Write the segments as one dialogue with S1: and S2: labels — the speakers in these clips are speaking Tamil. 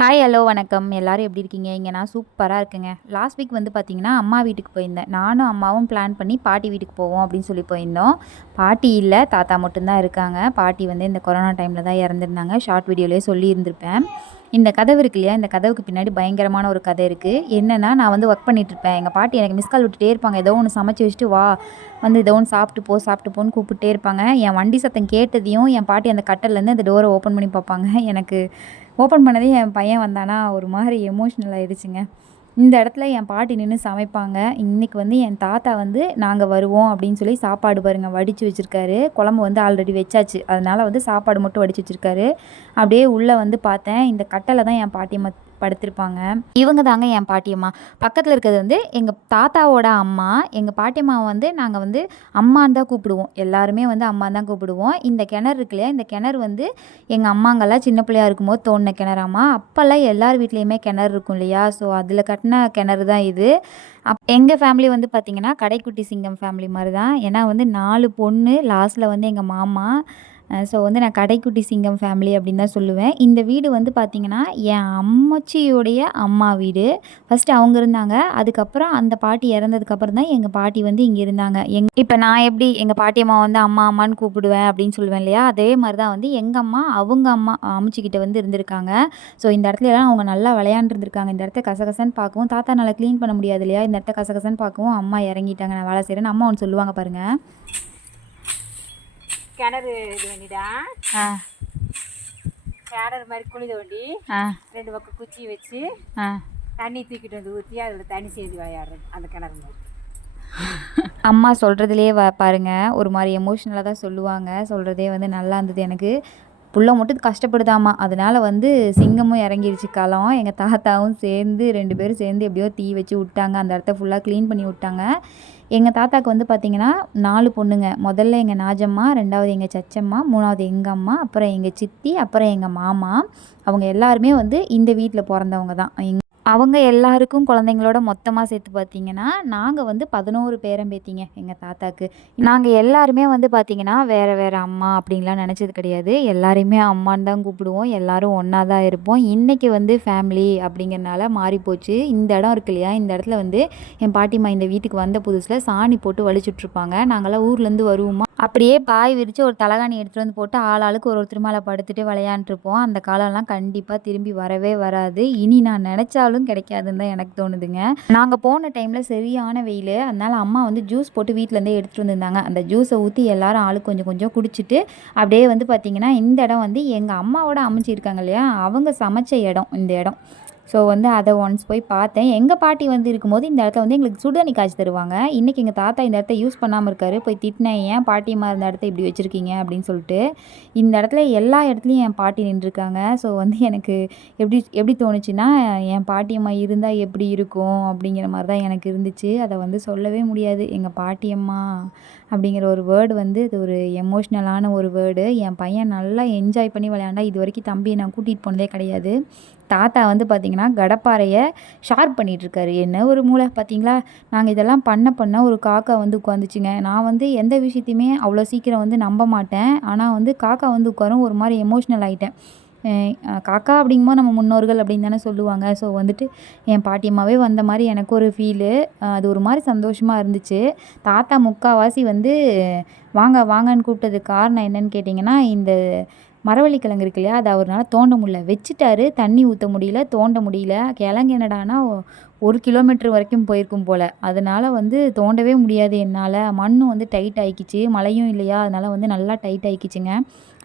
S1: ஹாய் ஹலோ வணக்கம். எல்லாரும் எப்படி இருக்கீங்க? இங்கே நான் சூப்பராக இருக்குங்க. லாஸ்ட் வீக் வந்து பார்த்தீங்கன்னா அம்மா வீட்டுக்கு போயிருந்தேன். நானும் அம்மாவும் பிளான் பண்ணி பாட்டி வீட்டுக்கு போவோம் அப்படின்னு சொல்லி போயிருந்தோம். பாட்டி இல்லை தாத்தா மட்டும்தான் இருக்காங்க. பாட்டி வந்து இந்த கொரோனா டைமில் தான் இறந்துருந்தாங்க. ஷார்ட் வீடியோலேயே சொல்லியிருந்திருப்பேன். இந்த கதவு இருக்கு இல்லையா? இந்த கதவுக்கு பின்னாடி பயங்கரமான ஒரு கதை இருக்குது என்னென்னா நான் வந்து ஒர்க் பண்ணிகிட்ருப்பேன் இருப்பேன். எங்கள் பாட்டி எனக்கு மிஸ் கால் விட்டுட்டே இருப்பாங்க. ஏதோ ஒன்று சமைச்சு வச்சுட்டு வா வந்து ஏதோ ஒன்று சாப்பிட்டு போ சாப்பிட்டு போன்னு கூப்பிட்டே இருப்பாங்க. என் வண்டி சத்தம் கேட்டதையும் என் பாட்டி அந்த கட்டல்லேருந்து அந்த டோரை ஓப்பன் பண்ணி பார்ப்பாங்க. எனக்கு ஓப்பன் பண்ணதே என் பையன் வந்தானா ஒரு மாதிரி எமோஷ்னல் ஆகிடுச்சுங்க இந்த இடத்துல என் பாட்டி நின்று சமைப்பாங்க. இன்றைக்கி வந்து என் தாத்தா வந்து நாங்கள் வருவோம் அப்படின்னு சொல்லி சாப்பாடு பாருங்கள் வடித்து வச்சுருக்காரு. குழம்பு வந்து ஆல்ரெடி வச்சாச்சு. அதனால் வந்து சாப்பாடு மட்டும் வடித்து வச்சுருக்காரு. அப்படியே உள்ளே வந்து பார்த்தேன். இந்த கட்டளை தான் என் பாட்டி மத் படுத்திருப்பாங்க. இவங்க தாங்க என் பாட்டியம்மா. பக்கத்தில் இருக்கிறது வந்து எங்கள் தாத்தாவோட அம்மா. எங்கள் பாட்டியம்மாவை வந்து நாங்கள் வந்து அம்மான்னு தான் கூப்பிடுவோம். எல்லாருமே வந்து அம்மா தான் கூப்பிடுவோம். இந்த கிணறு இருக்கு இல்லையா? இந்த கிணறு வந்து எங்கள் அம்மாங்கெல்லாம் சின்ன பிள்ளையா இருக்கும்போது தோணின கிணறாம்மா. அப்போல்லாம் எல்லார் வீட்லேயுமே கிணறு இருக்கும் இல்லையா? ஸோ அதில் கட்டின கிணறு தான் இது. அப் எங்கள் ஃபேமிலி வந்து பார்த்திங்கன்னா கடைக்குட்டி சிங்கம் ஃபேமிலி மாதிரி தான். ஏன்னா வந்து நாலு பொண்ணு லாஸ்ட்டில் வந்து எங்கள் மாமா ஸோ வந்து நான் கடைக்குட்டி சிங்கம் ஃபேமிலி அப்படின்னு தான் சொல்லுவேன். இந்த வீடு வந்து பார்த்திங்கன்னா என் அம்மச்சியோடைய அம்மா வீடு. ஃபஸ்ட்டு அவங்க இருந்தாங்க. அதுக்கப்புறம் அந்த பாட்டி இறந்ததுக்கப்புறம் தான் எங்கள் பாட்டி வந்து இங்கே இருந்தாங்க. எங் இப்போ நான் எப்படி எங்கள் பாட்டி அம்மா வந்து அம்மா அம்மான்னு கூப்பிடுவேன் அப்படின்னு சொல்லுவேன் இல்லையா? அதே மாதிரி தான் வந்து எங்கள் அம்மா அவங்க அம்மா அம்மச்சிக்கிட்ட வந்து இருந்திருக்காங்க. ஸோ இந்த இடத்துல எல்லாம் அவங்க நல்லா விளையாண்டுருந்துருக்காங்க இந்த இடத்த கசகசன்னு பார்க்கவும் தாத்தா நல்லா க்ளீன் பண்ண முடியாது இல்லையா? இந்த இடத்த கசகசன்னு பார்க்கவும் அம்மா இறங்கிட்டாங்க. நான் வேலை செய்கிறேன்னு அம்மா ஒன்று சொல்லுவாங்க பாருங்கள்
S2: கிணறு இது பண்ணிடா. கிணறு மாதிரி குழி தோண்டி ரெண்டு பக்கம் குச்சி வச்சு தண்ணி தூக்கிட்டு வந்து ஊற்றி அதில் தண்ணி சேர்த்து விளையாடுறது அந்த கிணறு மாதிரி.
S1: அம்மா சொல்கிறதுலேயே வ பாருங்க ஒரு மாதிரி எமோஷ்னலாக தான் சொல்லுவாங்க. சொல்கிறதே வந்து நல்லா இருந்தது எனக்கு. புள்ள மட்டும் கஷ்டப்படுதாம்மா அதனால வந்து சிங்கமும் இறங்கிருச்சு களம் எங்கள் தாத்தாவும் சேர்ந்து ரெண்டு பேரும் சேர்ந்து எப்படியோ தீ வச்சு விட்டாங்க. அந்த இடத்த ஃபுல்லாக க்ளீன் பண்ணி விட்டாங்க. எங்கள் தாத்தாக்கு வந்து பார்த்திங்கன்னா நாலு பொண்ணுங்க. முதல்ல எங்கள் நாஜம்மா ரெண்டாவது எங்கள் சச்சம்மா மூணாவது எங்கள் அம்மா அப்புறம் எங்கள் சித்தி அப்புறம் எங்கள் மாமா. அவங்க எல்லாருமே வந்து இந்த வீட்டில் பிறந்தவங்க தான். எங் அவங்க எல்லாருக்கும் குழந்தைங்களோட மொத்தமாக சேர்த்து பார்த்தீங்கன்னா நாங்கள் வந்து பதினோரு பேரன் பேத்திங்க எங்கள் தாத்தாக்கு. நாங்கள் எல்லாருமே வந்து பார்த்திங்கன்னா வேறு வேறு அம்மா அப்படின்லாம் நினச்சது கிடையாது. எல்லாரையுமே அம்மான்னு தான் கூப்பிடுவோம். எல்லாரும் ஒன்றா தான் இருப்போம். இன்றைக்கி வந்து ஃபேமிலி அப்படிங்கிறனால மாறிப்போச்சு இந்த இடம் இருக்கு இல்லையா? இந்த இடத்துல வந்து என் பாட்டிம்மா இந்த வீட்டுக்கு வந்த புதுசில் சாணி போட்டு வலிச்சுட்ருப்பாங்க. நாங்கள்லாம் ஊர்லேருந்து வருவோமா? அப்படியே பாய் விரித்து ஒரு தலகாணி எடுத்துகிட்டு வந்து போட்டு ஆள் ஆளுக்கு ஒரு ஒருத்தர் மேலே படுத்துட்டு விளையாண்டுருப்போம் அந்த காலம்லாம் கண்டிப்பாக திரும்பி வரவே வராது. இனி நான் நினச்சாலும் கிடைக்காதுன்னு தான் எனக்கு தோணுதுங்க. நாங்கள் போன டைமில் சரியான வெயில். அதனால் அம்மா வந்து ஜூஸ் போட்டு வீட்டிலேருந்தே எடுத்துகிட்டு வந்திருந்தாங்க. அந்த ஜூஸை ஊற்றி எல்லாரும் ஆளுக்கு கொஞ்சம் கொஞ்சம் குடிச்சிட்டு அப்படியே வந்து பார்த்திங்கன்னா இந்த இடம் வந்து எங்கள் அம்மாவோட அமைச்சிருக்காங்க இல்லையா? அவங்க சமைச்ச இடம் இந்த இடம். ஸோ வந்து அதை ஒன்ஸ் போய் பார்த்தேன். எங்கள் பாட்டி வந்து இருக்கும்போது இந்த இடத்துல வந்து எங்களுக்கு சுடுதண்ணி காய்ச்சி தருவாங்க. இன்றைக்கி எங்கள் தாத்தா இந்த இடத்த யூஸ் பண்ணாமல் இருக்காரு. போய் திட்டினேன் ஏன் பாட்டியம்மா இந்த இடத்த இப்படி வச்சுருக்கீங்க? அப்படின்னு சொல்லிட்டு. இந்த இடத்துல எல்லா இடத்துலையும் என் பாட்டி நின்றுருக்காங்க. ஸோ வந்து எனக்கு எப்படி எப்படி தோணுச்சுன்னா என் பாட்டியம்மா இருந்தால் எப்படி இருக்கும்? அப்படிங்கிற மாதிரி தான் எனக்கு இருந்துச்சு. அதை வந்து சொல்லவே முடியாது. எங்கள் பாட்டியம்மா அப்படிங்கிற ஒரு வேர்டு வந்து இது ஒரு எமோஷ்னலான ஒரு வேர்டு என் பையன் நல்லா என்ஜாய் பண்ணி விளையாண்டா. இது வரைக்கும் தம்பியை நான் கூட்டிகிட்டு போனதே கிடையாது. தாத்தா வந்து பார்த்திங்கன்னா கடப்பாறையை ஷார்ப் பண்ணிகிட்ருக்காரு என்ன ஒரு மூளை பார்த்தீங்களா நாங்கள் இதெல்லாம் பண்ண பண்ண ஒரு காக்கா வந்து உட்காந்துச்சுங்க நான் வந்து எந்த விஷயத்தையுமே அவ்வளோ சீக்கிரம் வந்து நம்ப மாட்டேன். ஆனால் வந்து காக்கா வந்து உட்காரும். ஒரு மாதிரி எமோஷ்னல் ஆகிட்டேன் காக்கா அப்படிங்கும்போது நம்ம முன்னோர்கள் அப்படின்னு தானே சொல்லுவாங்க. ஸோ வந்துட்டு என் பாட்டியம்மாவே வந்த மாதிரி எனக்கு ஒரு ஃபீலு அது ஒரு மாதிரி சந்தோஷமாக இருந்துச்சு. தாத்தா முக்கால்வாசி வந்து வாங்க வாங்கன்னு கூப்பிட்டதுக்கு காரணம் என்னன்னு கேட்டிங்கன்னா இந்த மரவள்ளி கிழங்கு இருக்கு இல்லையா அதை அவரால் தோண்ட முடியல. வச்சுட்டாரு. தண்ணி ஊற்ற முடியல தோண்ட முடியல. கிழங்கு என்னடானா ஒரு கிலோமீட்டர் வரைக்கும் போயிருக்கும் போல். அதனால் வந்து தோண்டவே முடியாது என்னால். மண்ணும் வந்து டைட் ஆகிக்கிச்சு மழையும் இல்லையா அதனால் வந்து நல்லா டைட் ஆகிக்கிச்சுங்க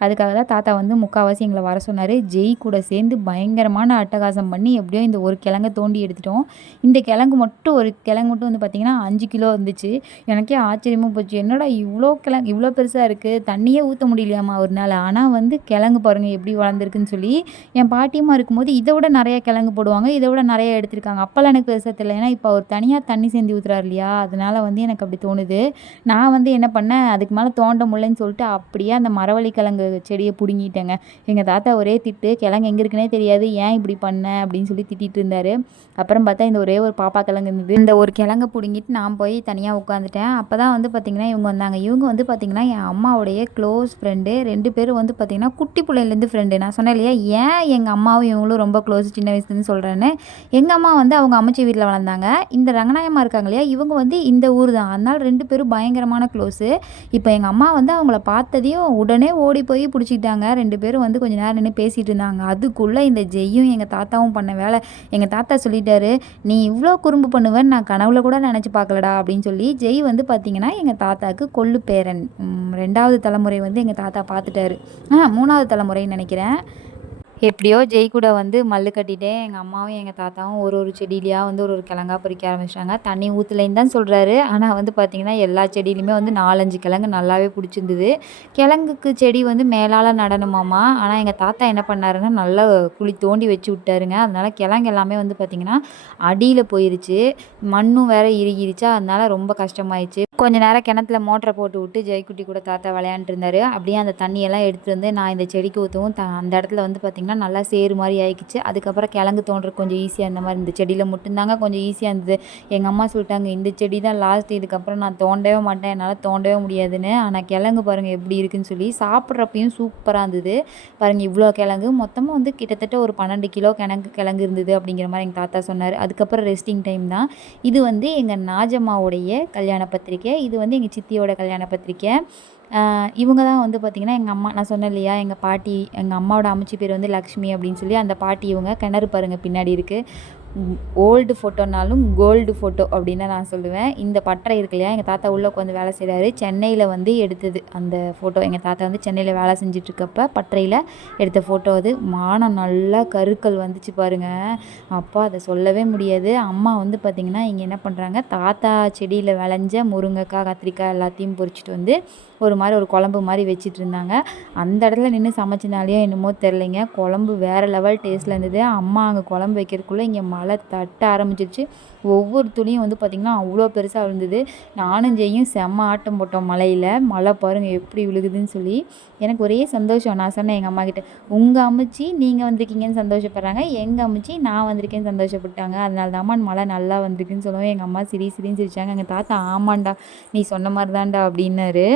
S1: அதுக்காக தான் தாத்தா வந்து முக்கால்வாசி எங்களை வர சொன்னார். ஜெய் கூட சேர்ந்து பயங்கரமான அட்டகாசம் பண்ணி எப்படியோ இந்த ஒரு கிழங்க தோண்டி எடுத்துட்டோம். இந்த கிழங்கு மட்டும் ஒரு கிழங்கு மட்டும் வந்து பார்த்திங்கன்னா அஞ்சு கிலோ இருந்துச்சு. எனக்கே ஆச்சரியமாக போச்சு. என்னடா இவ்வளோ கிழங்கு இவ்வளோ பெருசாக இருக்குது தண்ணியே ஊற்ற முடியலையாம்மா ஒரு நாள்? ஆனால் வந்து கிழங்கு பாருங்கள் எப்படி வளர்ந்துருக்குன்னு சொல்லி என் பாட்டியம்மா இருக்கும்போது இதை விட நிறையா கிழங்கு போடுவாங்க இதை விட நிறைய எடுத்திருக்காங்க. அப்போல்லாம் எனக்கு பெருசாக தெரியல. ஏன்னா இப்போ அவர் தனியாக தண்ணி சேர்ந்து ஊற்றுறாரு இல்லையா? அதனால் வந்து எனக்கு அப்படி தோணுது. நான் வந்து என்ன பண்ணேன் அதுக்கு மேலே தோண்ட முடியலன்னு சொல்லிட்டு அப்படியே அந்த மரவள்ளி கிழங்கு கிழங்கு செடியை பிடுங்கிட்டேங்க. எங்கள் தாத்தா ஒரே திட்டு கிழங்கு எங்கே இருக்குன்னே தெரியாது ஏன் இப்படி பண்ண? அப்படின்னு சொல்லி திட்டிகிட்டு இருந்தார். அப்புறம் பார்த்தா இந்த ஒரே ஒரு பாப்பா கிழங்கு இருந்தது. இந்த ஒரு கிழங்க பிடுங்கிட்டு நான் போய் தனியாக உட்காந்துட்டேன் அப்போ தான் வந்து பார்த்திங்கன்னா இவங்க வந்தாங்க. இவங்க வந்து பார்த்திங்கன்னா என் அம்மாவுடைய க்ளோஸ் ஃப்ரெண்டு ரெண்டு பேரும் வந்து பார்த்திங்கன்னா குட்டி பிள்ளையிலேருந்து ஃப்ரெண்டு நான் சொன்னேன் இல்லையா ஏன் எங்கள் அம்மாவும் இவங்களும் ரொம்ப க்ளோஸ் சின்ன வயசுலேருந்து சொல்கிறேன்னு எங்கள் அம்மா வந்து அவங்க அம்மச்சி வீட்டில் வளர்ந்தாங்க. இந்த ரங்கநாயம்மா இருக்காங்க இல்லையா இவங்க வந்து இந்த ஊர் தான் அதனால் ரெண்டு பேரும் பயங்கரமான க்ளோஸு இப்போ எங்கள் அம்மா வந்து அவங்கள பார்த்ததையும் உடனே ஓடி போய் பிடிச்சிக்கிட்டாங்க. ரெண்டு பேரும் வந்து கொஞ்சம் நேரம் நின்று பேசிகிட்டு இருந்தாங்க. அதுக்குள்ளே இந்த ஜெய்யும் எங்கள் தாத்தாவும் பண்ண வேலை. எங்கள் தாத்தா சொல்லிட்டாரு நீ இவ்வளோ குறும்பு பண்ணுவேன்னு நான் கனவுல கூட நினச்சி பார்க்கலடா அப்படின்னு சொல்லி ஜெய் வந்து பார்த்திங்கன்னா எங்கள் தாத்தாவுக்கு கொள்ளு பேரன் ரெண்டாவது தலைமுறை வந்து எங்கள் தாத்தா பார்த்துட்டாரு ஆ மூணாவது தலைமுறைன்னு நினைக்கிறேன். எப்படியோ ஜெய் கூட வந்து மல்லு கட்டிட்டேன். எங்கள் அம்மாவும் எங்கள் தாத்தாவும் ஒரு ஒரு செடியிலையா வந்து ஒரு ஒரு கிழங்கா பறிக்க ஆரம்பிச்சிட்டாங்க. தண்ணி ஊற்றலைன்னு தான் சொல்கிறாரு ஆனால் வந்து பார்த்திங்கன்னா எல்லா செடியிலையுமே வந்து நாலஞ்சு கிழங்கு நல்லாவே பிடிச்சிருந்தது. கிழங்குக்கு செடி வந்து மேலால் நடணுமாமா ஆனால் எங்கள் தாத்தா என்ன பண்ணாருன்னா நல்லா குழி தோண்டி வச்சு விட்டாருங்க. அதனால் கிழங்கு எல்லாமே வந்து பார்த்திங்கன்னா அடியில் போயிருச்சு. மண்ணும் வேற இறுகிருச்சா. அதனால் ரொம்ப கஷ்டமாயிடுச்சு. கொஞ்ச நேரம் கிணத்துல மோட்டரை போட்டு விட்டு ஜெய்குட்டி கூட தாத்தா விளையாண்டுட்டு இருந்தாரு. அப்படியே அந்த தண்ணியெல்லாம் எடுத்துட்டு வந்து நான் இந்த செடிக்கு ஊற்றவும் த அந்த இடத்துல வந்து பார்த்திங்கன்னா நல்லா சேறு மாதிரி ஆயிக்கிச்சு. அதுக்கப்புறம் கிழங்கு தோன்றது கொஞ்சம் ஈஸியாக இருந்த மாதிரி இந்த செடியில் மட்டும்தாங்க கொஞ்சம் ஈஸியாக இருந்தது. எங்கள் அம்மா சொல்லிட்டாங்க இந்த செடி தான் லாஸ்ட் இதுக்கப்புறம் நான் தோண்டவே மாட்டேன் என்னால் தோண்டவே முடியாதுன்னு. ஆனால் கிழங்கு பாருங்கள் எப்படி இருக்குன்னு சொல்லி சாப்பிட்றப்பையும் சூப்பராக இருந்தது. பாருங்கள் இவ்வளோ கிழங்கு. மொத்தமாக வந்து கிட்டத்தட்ட ஒரு பன்னெண்டு கிலோ கிழங்கு கிழங்கு இருந்தது அப்படிங்கிற மாதிரி எங்கள் தாத்தா சொன்னார். அதுக்கப்புறம் ரெஸ்டிங் டைம் தான். இது வந்து எங்கள் நாஜம்மாவுடைய கல்யாண பத்திரிக்கை இது வந்து எங்கள் சித்தியோட கல்யாண பத்திரிக்கை. இவங்க தான் வந்து பார்த்திங்கன்னா எங்கள் அம்மா நான் சொன்னேன் இல்லையா எங்கள் பாட்டி எங்கள் அம்மாவோட அமைச்சு பேர் வந்து லக்ஷ்மி அப்படின்னு சொல்லி அந்த பாட்டி இவங்க கிணறு பாருங்கள் பின்னாடி இருக்குது ஓல்டு ஃபோட்டோனாலும் கோல்டு ஃபோட்டோ அப்படின்னு நான் சொல்லுவேன். இந்த பட்டறை இருக்கு இல்லையா எங்கள் தாத்தா உள்ளே உட்காந்து வேலை செய்கிறாரு சென்னையில் வந்து எடுத்தது அந்த ஃபோட்டோ. எங்கள் தாத்தா வந்து சென்னையில் வேலை செஞ்சிட்ருக்கப்ப பட்டறையில் எடுத்த ஃபோட்டோ அது. மானம் நல்லா கருக்கள் வந்துச்சு பாருங்க. அப்பா அதை சொல்லவே முடியாது. அம்மா வந்து பார்த்திங்கன்னா இங்கே என்ன பண்ணுறாங்க தாத்தா செடியில் விளைஞ்ச முருங்கைக்காய் கத்திரிக்காய் எல்லாத்தையும் பொறிச்சிட்டு வந்து ஒரு மாதிரி ஒரு குழம்பு மாதிரி வச்சுட்டு இருந்தாங்க அந்த இடத்துல நின்று சமைச்சினாலேயோ என்னமோ தெரிலைங்க குழம்பு வேறு லெவல் டேஸ்ட்டில் இருந்தது. அம்மா அங்கே குழம்பு வைக்கிறதுக்குள்ளே இங்கே மழை தட்ட ஆரம்பிச்சிருச்சு. ஒவ்வொரு துளியும் வந்து பார்த்திங்கன்னா அவ்வளோ பெருசாக விழுந்தது. நானும் ஜெயும் செம்ம ஆட்டம் போட்டோம் மலையில். மழை பாருங்கள் எப்படி விழுகுதுன்னு சொல்லி. எனக்கு ஒரே சந்தோஷம். நான் சொன்னேன் எங்கள் அம்மாக்கிட்ட உங்கள் அம்மச்சி நீங்கள் வந்திருக்கீங்கன்னு சந்தோஷப்படுறாங்க. எங்கள் அம்மச்சி நான் வந்திருக்கேன்னு சந்தோஷப்பட்டாங்க. அதனால தாம்மா மழை நல்லா வந்திருக்குன்னு சொல்லுவேன் எங்கள் அம்மா சிரி சிரின்னு சிரிச்சாங்க. எங்கள் தாத்தா ஆமாண்டா நீ சொன்ன மாதிரி தான்டா அப்படின்னாரு.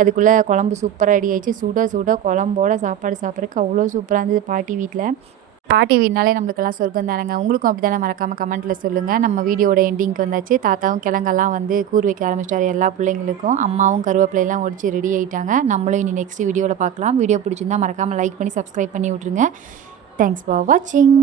S1: அதுக்குள்ளே குழம்பு சூப்பராக ரெடி ஆயிடுச்சு. சுட சுட குழம்போட சாப்பாடு சாப்பிட்றதுக்கு அவ்வளோ சூப்பராக இருந்தது பாட்டி வீட்டில் பாட்டி வீடுனாலே நம்மளுக்கெல்லாம் சொர்க்கம் தானேங்க. உங்களுக்கும் அப்படி தானே மறக்காமல் கமெண்ட்டில் சொல்லுங்கள் நம்ம வீடியோட எண்டிங்க்கு வந்தாச்சு. தாத்தாவும் கிழங்கெல்லாம் வந்து கூர் வைக்க ஆரம்பிச்சிட்டாரு எல்லா பிள்ளைங்களுக்கும். அம்மாவும் கருவேப்பிலையெல்லாம் ஒடிச்சு ரெடி ஆகிட்டாங்க நம்மளும் இனி நெக்ஸ்ட் வீடியோவில் பார்க்கலாம். வீடியோ பிடிச்சிருந்தா மறக்காமல் லைக் பண்ணி சப்ஸ்கிரைப் பண்ணி விட்ருங்க தேங்க்ஸ் ஃபார் வாட்சிங்